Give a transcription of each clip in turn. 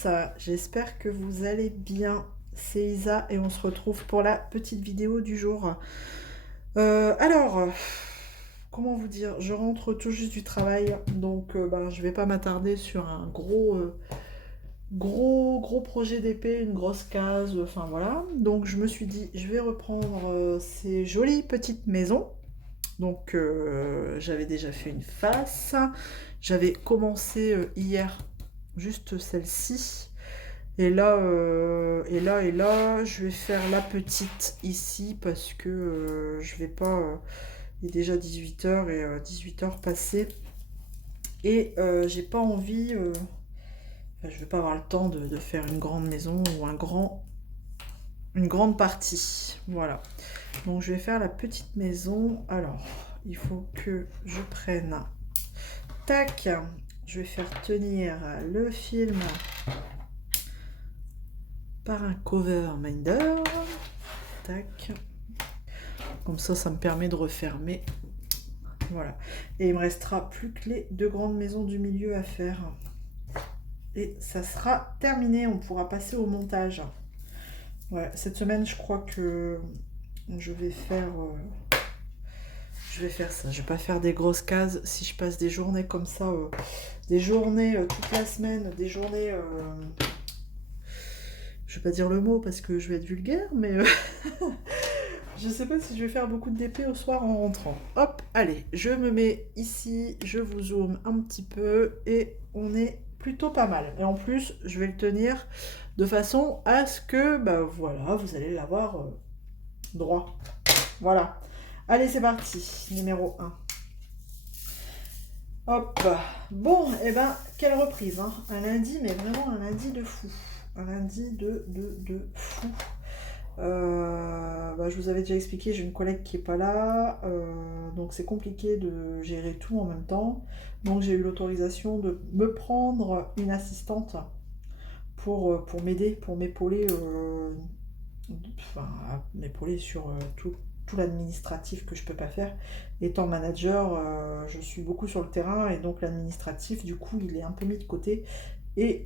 tous, j'espère que vous allez bien. C'est Isa et on se retrouve pour la petite vidéo du jour. Alors, comment vous dire? Je rentre tout juste du travail, donc je vais pas m'attarder sur un gros projet d'épée, une grosse case, enfin voilà. Donc je me suis dit, je vais reprendre ces jolies petites maisons. Donc j'avais déjà fait une face. J'avais commencé hier juste celle-ci. Et là, je vais faire la petite ici parce que je vais pas. Il est déjà 18h et 18h passées. Et j'ai pas envie. Enfin, je vais pas avoir le temps de faire une grande maison ou une grande partie. Voilà. Donc je vais faire la petite maison. Alors, il faut que je prenne. Tac. Je vais faire tenir le film par un cover minder. Tac. Comme ça me permet de refermer. Voilà. Et il me restera plus que les deux grandes maisons du milieu à faire. Et ça sera terminé. On pourra passer au montage. Ouais, cette semaine, je crois que je vais faire ça. Je vais pas faire des grosses cases. Si je passe des journées comme ça, des journées toute la semaine, des journées... je vais pas dire le mot parce que je vais être vulgaire, mais... je sais pas si je vais faire beaucoup de DP au soir en rentrant. Hop, allez, je me mets ici, je vous zoome un petit peu et on est plutôt pas mal. Et en plus, je vais le tenir de façon à ce que, voilà, vous allez l'avoir droit. Voilà. Allez, c'est parti. Numéro 1. Hop. Bon, et quelle reprise, hein. Un lundi, mais vraiment un lundi de fou. Un lundi de fou. Je vous avais déjà expliqué, j'ai une collègue qui est pas là, donc c'est compliqué de gérer tout en même temps. Donc j'ai eu l'autorisation de me prendre une assistante pour m'aider, pour m'épauler, m'épauler sur tout l'administratif que je peux pas faire. Étant manager, je suis beaucoup sur le terrain et donc l'administratif, du coup, il est un peu mis de côté. Et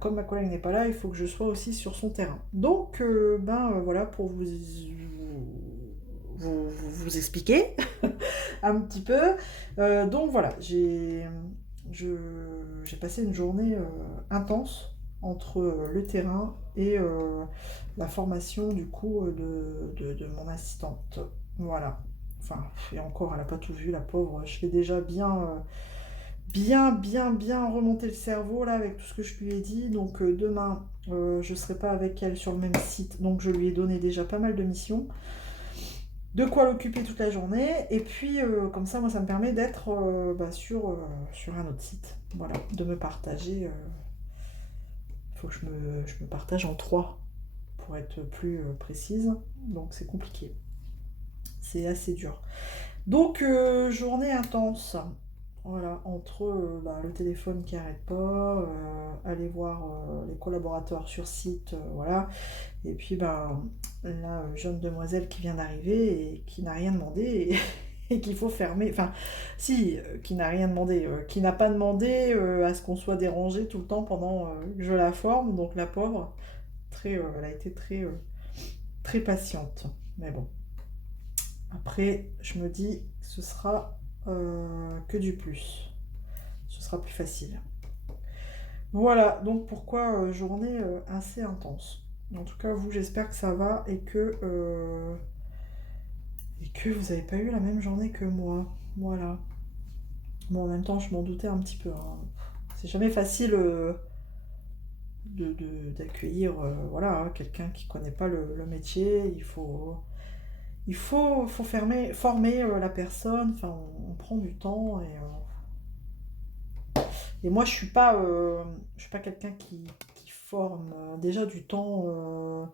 comme ma collègue n'est pas là, il faut que je sois aussi sur son terrain. Donc, voilà, pour vous expliquer un petit peu. Donc voilà, j'ai passé une journée intense entre le terrain et la formation du coup de mon assistante. Voilà. Enfin, et encore, elle n'a pas tout vu, la pauvre. Je l'ai déjà bien remonté le cerveau là avec tout ce que je lui ai dit. Donc demain, je ne serai pas avec elle sur le même site. Donc je lui ai donné déjà pas mal de missions. De quoi l'occuper toute la journée. Et puis, comme ça, moi, ça me permet d'être sur un autre site. Voilà, de me partager. Il faut que je me partage en 3 pour être plus précise. Donc, c'est compliqué. C'est assez dur. Donc, journée intense. Voilà, entre le téléphone qui n'arrête pas, aller voir les collaborateurs sur site, voilà. Et puis, la jeune demoiselle qui vient d'arriver et qui n'a rien demandé et qu'il faut fermer. Enfin, si, qui n'a rien demandé, qui n'a pas demandé à ce qu'on soit dérangé tout le temps pendant que je la forme. Donc, la pauvre, elle a été très patiente. Mais bon. Après, je me dis, ce sera que du plus. Ce sera plus facile. Voilà, donc pourquoi journée assez intense. En tout cas, vous, j'espère que ça va et que vous n'avez pas eu la même journée que moi. Voilà. Bon, en même temps, je m'en doutais un petit peu, hein. C'est jamais facile d'accueillir voilà, hein, quelqu'un qui ne connaît pas le métier. Il faut former la personne. Enfin, on prend du temps et moi, je suis pas quelqu'un qui forme déjà du temps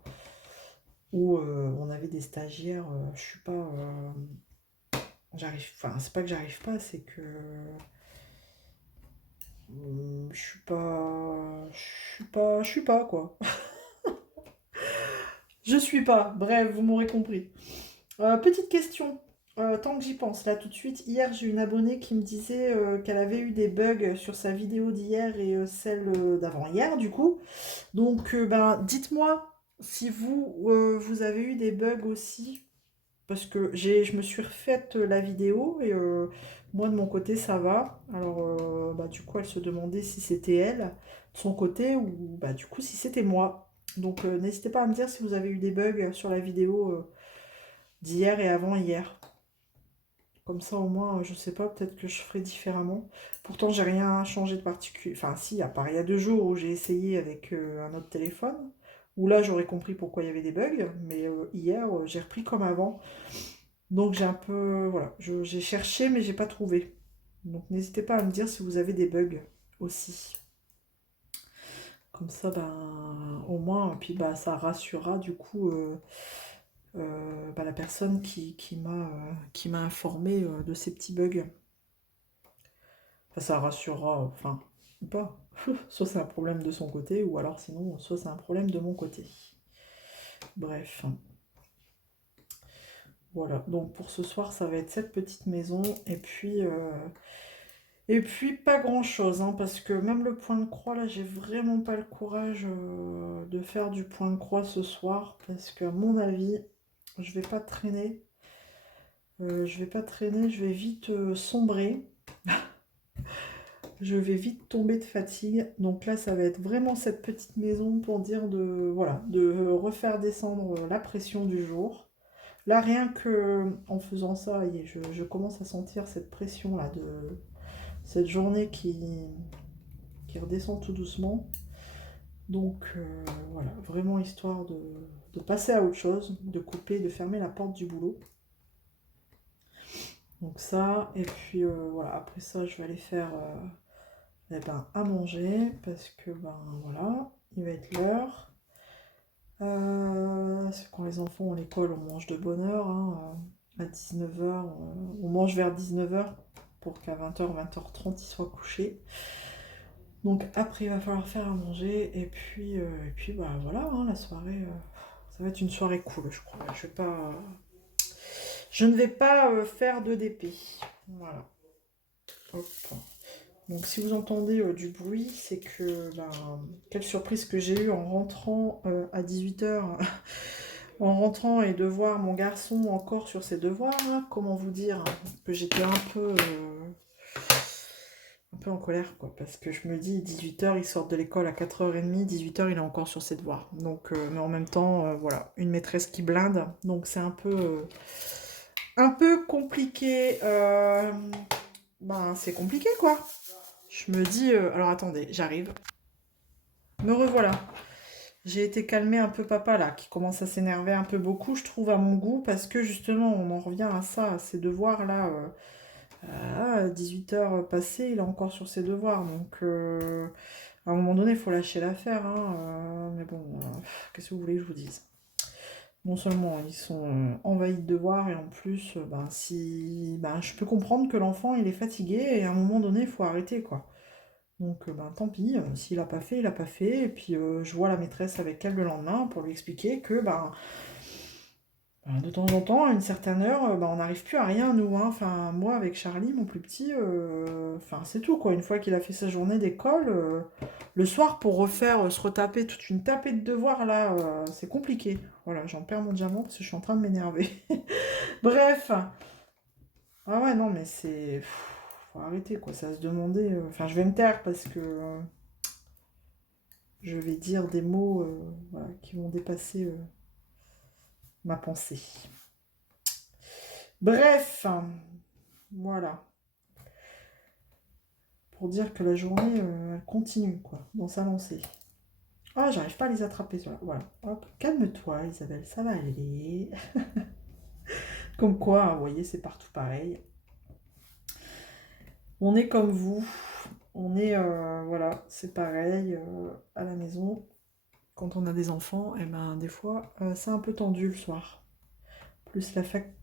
où on avait des stagiaires. Je suis pas, j'arrive. Enfin, c'est pas que j'arrive pas, c'est que je suis pas quoi. Je suis pas. Bref, vous m'aurez compris. Petite question. Tant que j'y pense, là tout de suite, hier j'ai une abonnée qui me disait qu'elle avait eu des bugs sur sa vidéo d'hier et celle d'avant-hier du coup. Donc ben, dites-moi si vous avez eu des bugs aussi, parce que je me suis refaite la vidéo et moi de mon côté ça va. Alors bah, du coup elle se demandait si c'était elle de son côté ou bah, du coup si c'était moi. Donc n'hésitez pas à me dire si vous avez eu des bugs sur la vidéo d'hier et avant-hier. Comme ça, au moins, je sais pas, peut-être que je ferai différemment. Pourtant, j'ai rien changé de particulier. Enfin, si, à part il y a 2 jours où j'ai essayé avec un autre téléphone, où là, j'aurais compris pourquoi il y avait des bugs. Mais hier, j'ai repris comme avant. Donc, j'ai un peu. Voilà, j'ai cherché, mais j'ai pas trouvé. Donc, n'hésitez pas à me dire si vous avez des bugs aussi. Comme ça, ben, au moins, puis bah, ça rassurera du coup bah, la personne qui m'a informé de ces petits bugs. Enfin, ça rassurera, enfin, ou pas. Soit c'est un problème de son côté, ou alors sinon, soit c'est un problème de mon côté. Bref. Voilà, donc pour ce soir, ça va être cette petite maison, et puis pas grand-chose, hein, parce que même le point de croix, là, j'ai vraiment pas le courage de faire du point de croix ce soir, parce qu'à mon avis, je vais pas traîner, je vais vite sombrer. Je vais vite tomber de fatigue. Donc là, ça va être vraiment cette petite maison pour dire de, voilà, de refaire descendre la pression du jour. Là, rien que en faisant ça, je commence à sentir cette pression là de cette journée qui redescend tout doucement. Donc voilà, vraiment histoire de passer à autre chose, de couper, de fermer la porte du boulot. Donc ça, et puis voilà, après ça, je vais aller faire eh ben, à manger parce que ben voilà, il va être l'heure. C'est quand les enfants ont l'école, on mange de bonne heure, hein, à 19h, on mange vers 19h pour qu'à 20h, 20h30 ils soient couchés. Donc après il va falloir faire à manger et puis bah voilà, hein, la soirée, ça va être une soirée cool, je crois. Je ne vais pas faire de DP. Voilà. Hop. Donc si vous entendez du bruit, c'est que ben, quelle surprise que j'ai eue en rentrant à 18h, en rentrant et de voir mon garçon encore sur ses devoirs, là. Comment vous dire que j'étais un peu en colère, quoi, parce que je me dis 18h, il sort de l'école à 4h30, 18h, il est encore sur ses devoirs. Donc, mais en même temps, voilà, une maîtresse qui blinde, donc c'est un peu compliqué. Ben, c'est compliqué, quoi. Je me dis, alors attendez, j'arrive. Me revoilà. J'ai été calmer un peu papa là, qui commence à s'énerver un peu beaucoup, je trouve, à mon goût, parce que justement, on en revient à ça, à ses devoirs là. À 18h passées, il est encore sur ses devoirs, donc à un moment donné, il faut lâcher l'affaire, hein, mais bon, qu'est-ce que vous voulez que je vous dise? Non seulement ils sont envahis de devoirs, et en plus, ben, si, ben, je peux comprendre que l'enfant il est fatigué, et à un moment donné, il faut arrêter, quoi. Donc, ben, tant pis, s'il a pas fait, il a pas fait. Et puis, je vois la maîtresse avec elle le lendemain pour lui expliquer que, ben, de temps en temps, à une certaine heure, ben, on n'arrive plus à rien, nous, hein. Enfin, moi, avec Charlie, mon plus petit, enfin, c'est tout, quoi. Une fois qu'il a fait sa journée d'école, le soir, pour refaire, se retaper toute une tapée de devoirs, là, c'est compliqué. Voilà, j'en perds mon diamant parce que je suis en train de m'énerver. Bref. Ah ouais, non, mais c'est... Faut arrêter, quoi. Ça va se demander... Enfin, je vais me taire parce que... je vais dire des mots voilà, qui vont dépasser ma pensée. Bref, voilà. Pour dire que la journée, elle continue, quoi, dans sa lancée. Ah, j'arrive pas à les attraper, voilà. Voilà. Hop, calme-toi, Isabelle, ça va aller. Comme quoi, hein, vous voyez, c'est partout pareil. On est comme vous. On est, voilà, c'est pareil à la maison. Quand on a des enfants, et ben des fois, c'est un peu tendu le soir. Plus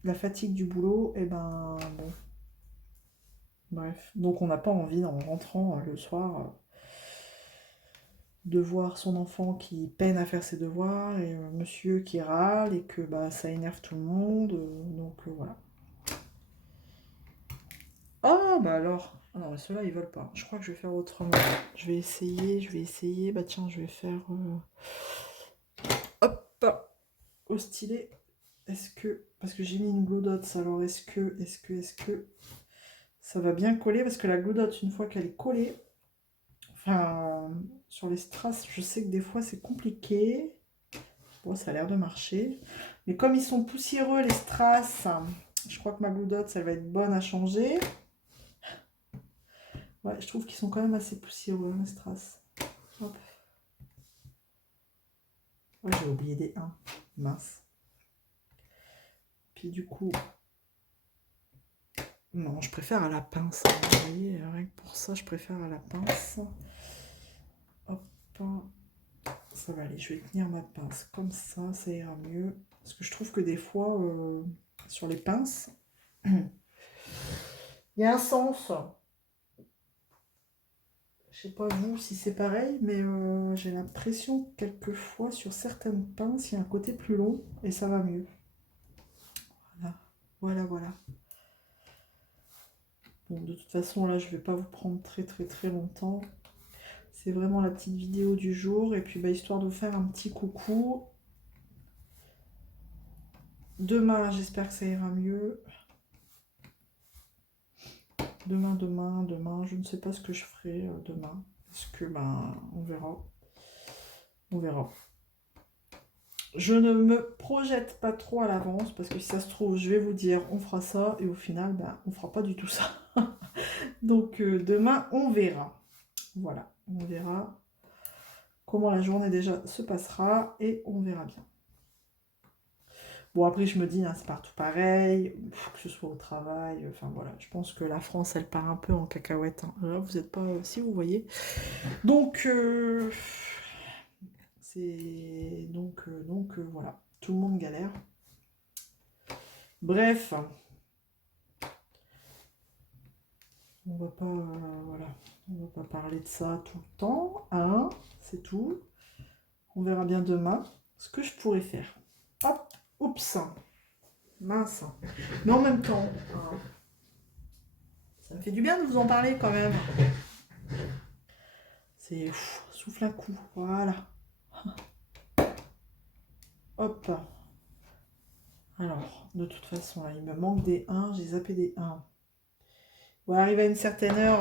la fatigue du boulot, et ben bon. Bref. Donc on n'a pas envie, en rentrant le soir, de voir son enfant qui peine à faire ses devoirs, et monsieur qui râle, et que bah, ça énerve tout le monde. Donc voilà. Ah, bah alors. Ah non, mais ceux-là, ils veulent pas. Je crois que je vais faire autrement. Je vais essayer. Bah tiens, je vais faire... Hop, au stylet. Est-ce que... Parce que j'ai mis une glue dots, alors est-ce que... Ça va bien coller, parce que la glue dot, une fois qu'elle est collée... Enfin, sur les strass, je sais que des fois, c'est compliqué. Bon, ça a l'air de marcher. Mais comme ils sont poussiéreux, les strass, je crois que ma glue dots, elle va être bonne à changer. Ouais, je trouve qu'ils sont quand même assez poussiéreux, les strass. Hop. Ouais, j'ai oublié des 1. Mince. Puis du coup... Non, je préfère à la pince. Vous voyez, rien que pour ça, je préfère à la pince. Hop. Ça va aller, je vais tenir ma pince comme ça ira mieux. Parce que je trouve que des fois, sur les pinces, il y a un sens. Je sais pas vous si c'est pareil, mais j'ai l'impression que quelquefois sur certaines pinces, il y a un côté plus long et ça va mieux. Voilà. Bon, de toute façon, là, je vais pas vous prendre très longtemps. C'est vraiment la petite vidéo du jour. Et puis, bah, histoire de vous faire un petit coucou. Demain, j'espère que ça ira mieux. Demain, je ne sais pas ce que je ferai demain. Parce que, ben, on verra. On verra. Je ne me projette pas trop à l'avance parce que si ça se trouve, je vais vous dire on fera ça et au final, ben, on fera pas du tout ça. Donc demain, on verra. Voilà, on verra comment la journée déjà se passera et on verra bien. Bon, après, je me dis, hein, c'est partout pareil, que ce soit au travail, enfin voilà, je pense que la France, elle part un peu en cacahuète. Hein. Là, vous n'êtes pas, si vous voyez. Donc, voilà, tout le monde galère. Bref, on va pas, voilà, on va pas parler de ça tout le temps, hein, c'est tout. On verra bien demain ce que je pourrais faire. Hop, oups, mince. Mais en même temps, hein, ça me fait du bien de vous en parler quand même. C'est souffle un coup, voilà. Hop. Alors, de toute façon, là, il me manque des 1, j'ai zappé des 1. Bon, arrivé à une certaine heure,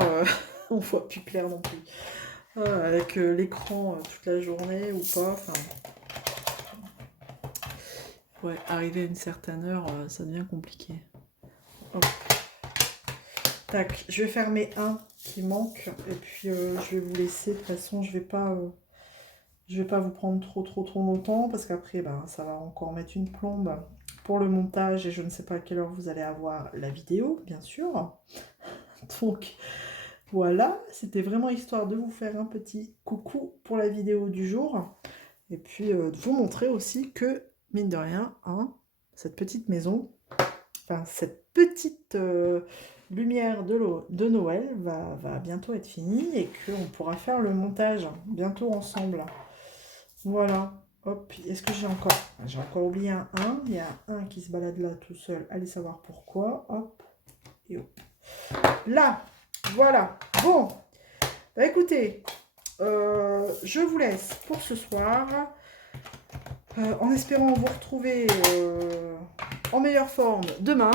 on voit plus clair non plus. Avec l'écran toute la journée ou pas, enfin... Ouais, arrivé à une certaine heure, ça devient compliqué. Hop. Tac, je vais faire mes 1 qui manquent, et puis je vais vous laisser. De toute façon, je vais pas vous prendre trop longtemps, parce qu'après, ben, ça va encore mettre une plombe pour le montage, et je ne sais pas à quelle heure vous allez avoir la vidéo, bien sûr. Donc, voilà, c'était vraiment histoire de vous faire un petit coucou pour la vidéo du jour, et puis de vous montrer aussi que, mine de rien, hein, cette petite maison, enfin, cette petite lumière de Noël va bientôt être finie, et qu'on pourra faire le montage bientôt ensemble. Voilà. Hop, est-ce que j'ai encore oublié un 1. Il y a un qui se balade là tout seul. Allez savoir pourquoi. Hop. Et hop. Là. Voilà. Bon. Bah écoutez, je vous laisse pour ce soir. En espérant vous retrouver en meilleure forme demain.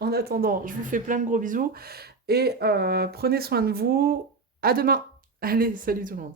En attendant, je vous fais plein de gros bisous. Et prenez soin de vous. À demain. Allez, salut tout le monde.